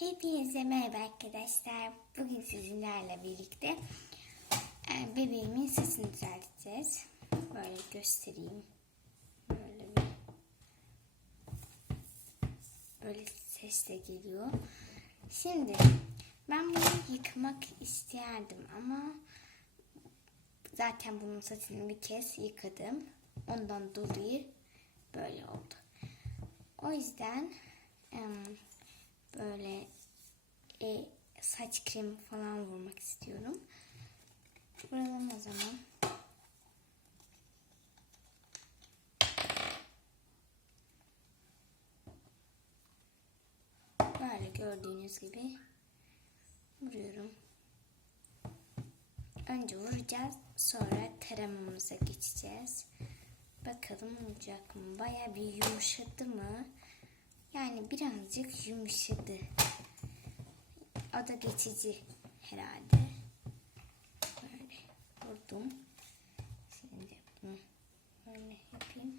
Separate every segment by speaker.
Speaker 1: Hepinize merhaba arkadaşlar. Bugün sizinlerle birlikte e, bebeğimin sesini düzelteceğiz. Böyle göstereyim. Böyle bir böyle ses de geliyor. Şimdi ben bunu yıkamak isterdim ama zaten bunun saçını bir kez yıkadım. Ondan dolayı böyle oldu. O yüzden böyle e, saç kremi falan vurmak istiyorum. Vuralım o zaman. Böyle gördüğünüz gibi vuruyorum. Önce vuracağız, sonra taramamıza geçeceğiz. Bakalım olacak mı? Baya bir yumuşadı mı? Yani birazcık yumuşadı. O da geçici herhalde. Böyle vurdum. Şimdi bunu böyle yapayım.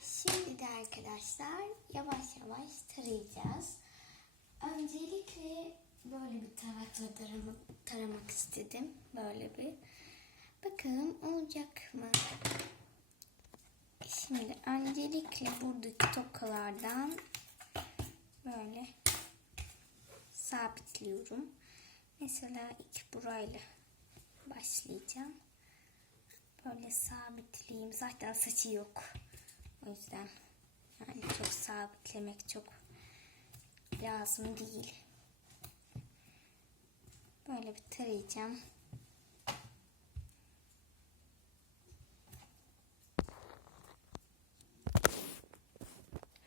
Speaker 1: Şimdi de arkadaşlar yavaş yavaş tarayacağız. Öncelikle böyle bir tarakla tarama, taramak istedim. Böyle bir. Bakalım olacak mı? Şimdi öncelikle buradaki tokalardan böyle sabitliyorum. Mesela ilk burayla başlayacağım. Böyle sabitleyeyim. Zaten saçı yok. O yüzden yani çok sabitlemek çok lazım değil. Böyle bir tarayacağım.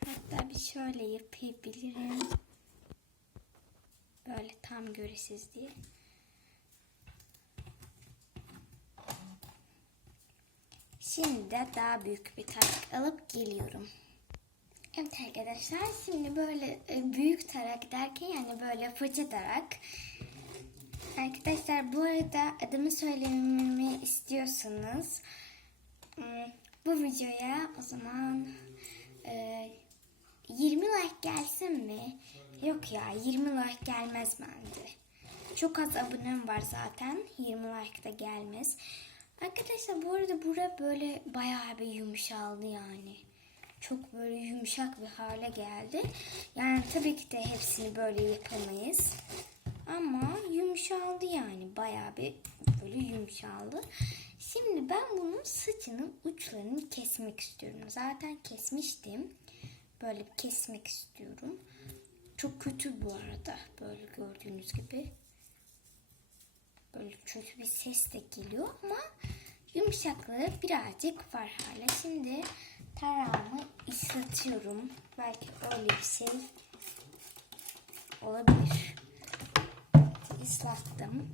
Speaker 1: Hatta bir şöyle yapabilirim. Böyle tam göresiz diye. Şimdi de daha büyük bir tarak alıp geliyorum. Evet arkadaşlar şimdi böyle e, büyük tarak derken yani böyle fırça tarak. Arkadaşlar bu arada adımı söylememi istiyorsanız hmm, bu videoya o zaman e, 20 like gelsin mi? Yok ya 20 like gelmez bence. Çok az abonem var zaten. 20 like da gelmez. Arkadaşlar bu arada bura böyle bayağı bir yumuşaldı yani. Çok böyle yumuşak bir hale geldi. Yani tabii ki de hepsini böyle yapamayız. Ama yumuşaldı yani. Bayağı bir böyle yumuşaldı. Şimdi ben bunun saçının uçlarını kesmek istiyorum. Zaten kesmiştim. Böyle kesmek istiyorum. Çok kötü bu arada. Böyle gördüğünüz gibi. Böyle kötü bir ses de geliyor ama yumuşaklığı birazcık var hala. Şimdi tarağımı ıslatıyorum. Belki öyle bir şey olabilir. Islattım.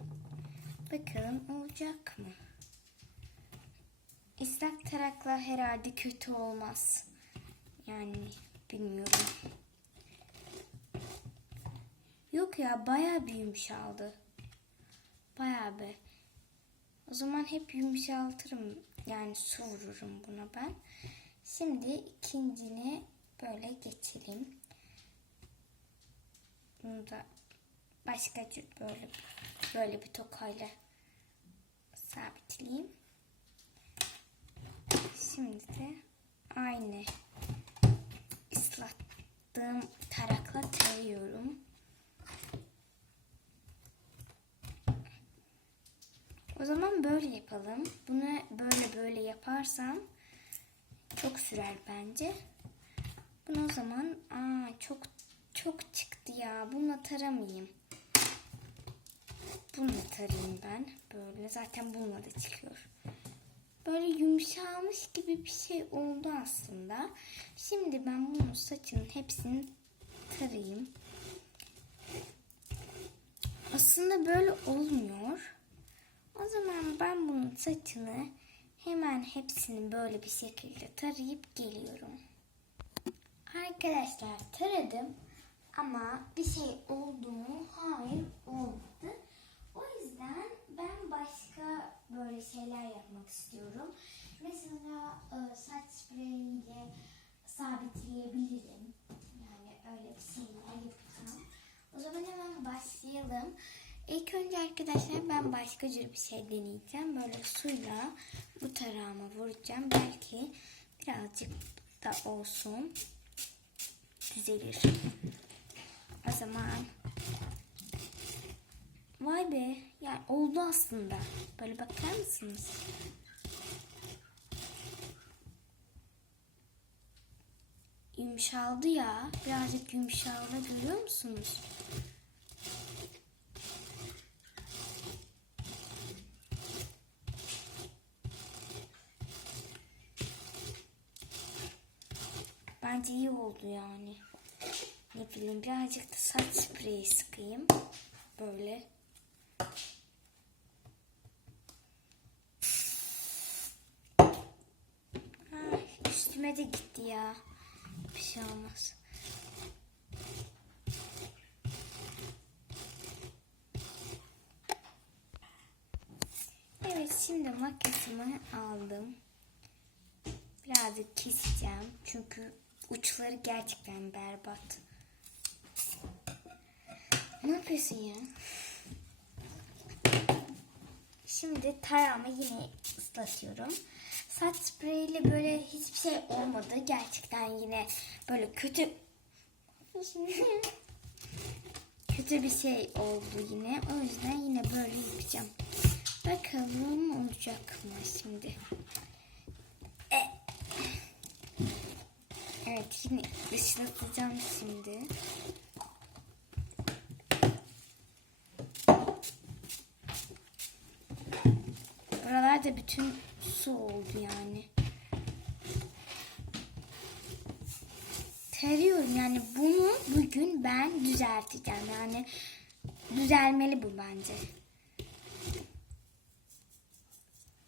Speaker 1: Bakalım olacak mı? Islak tarakla herhalde kötü olmaz. Yani bilmiyorum. Yok ya bayağı bir yumuşaldı. Bayağı bir. O zaman hep yumuşaltırım. Yani su vururum buna ben. Şimdi ikincini böyle geçelim. Bunu da başka böyle böyle bir tokayla sabitleyeyim. Şimdi de aynı ıslattığım tarakla tarıyorum. O zaman böyle yapalım. Bunu böyle böyle yaparsam çok sürer bence. Bunu o zaman aa çok çok çıktı ya. Bununla taramayayım. Bununla tarayayım ben. Böyle zaten bununla da çıkıyor. Böyle yumuşalmış gibi bir şey oldu aslında. Şimdi ben bunun saçının hepsini tarayayım. Aslında böyle olmuyor. O zaman ben bunun saçını hemen hepsini böyle bir şekilde tarayıp geliyorum. Arkadaşlar taradım ama bir şey oldu mu? Hayır olmadı. Ben başka böyle şeyler yapmak istiyorum. Mesela e, saç spreyiyle sabitleyebilirim. Yani öyle bir şeyler yapacağım. O zaman hemen başlayalım. İlk önce arkadaşlar ben başka tür bir şey deneyeceğim. Böyle suyla bu tarağıma vuracağım. Belki birazcık da olsun düzelir. O zaman vay be yani oldu aslında. Böyle bakar mısınız? Yumuşaldı ya. Birazcık yumuşaldı görüyor musunuz? Bence iyi oldu yani. Ne bileyim birazcık da saç spreyi sıkayım. Böyle. Ay, üstüme de gitti ya. Bir şey olmaz. Evet şimdi makasımı aldım. Birazcık keseceğim. Çünkü uçları gerçekten berbat. Ne yapıyorsun ya? Şimdi tarağımı yine ıslatıyorum. Saç spreyiyle böyle hiçbir şey olmadı. Gerçekten yine böyle kötü kötü bir şey oldu yine. O yüzden yine böyle yapacağım. Bakalım olacak mı şimdi? E. Evet yine ıslatacağım şimdi. Buralarda bütün su oldu yani. Terliyorum yani bunu bugün ben düzelteceğim. Yani düzelmeli bu bence.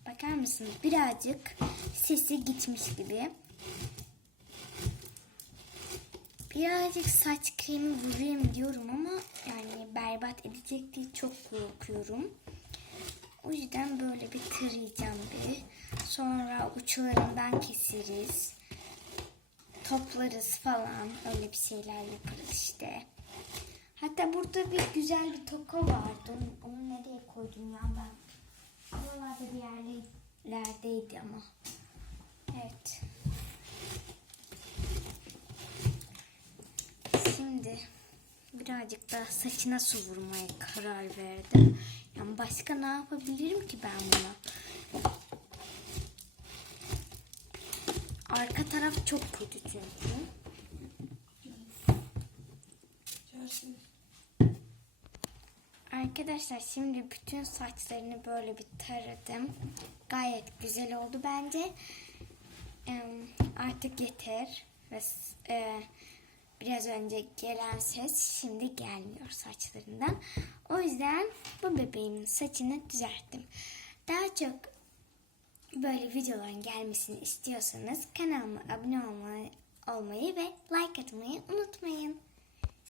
Speaker 1: Bakar mısınız? Birazcık sesi gitmiş gibi. Birazcık saç kremi vurayım diyorum ama yani berbat edecek diye çok korkuyorum. O yüzden böyle bir tarayacağım bir. Sonra uçlarından keseriz. Toplarız falan. Öyle bir şeyler yaparız işte. Hatta burada bir güzel bir toka vardı. Onu, onu nereye koydum ya ben? Buralarda bir yerlerdeydi ama. Evet. Şimdi birazcık da saçına su vurmaya karar verdim. Yani başka ne yapabilirim ki ben buna? Arka taraf çok kötü çünkü. Arkadaşlar şimdi bütün saçlarını böyle bir taradım. Gayet güzel oldu bence. Artık yeter. Ve e, biraz önce gelen ses şimdi gelmiyor saçlarından. O yüzden bu bebeğimin saçını düzelttim. Daha çok böyle videoların gelmesini istiyorsanız kanalıma abone olmayı, olmayı ve like atmayı unutmayın.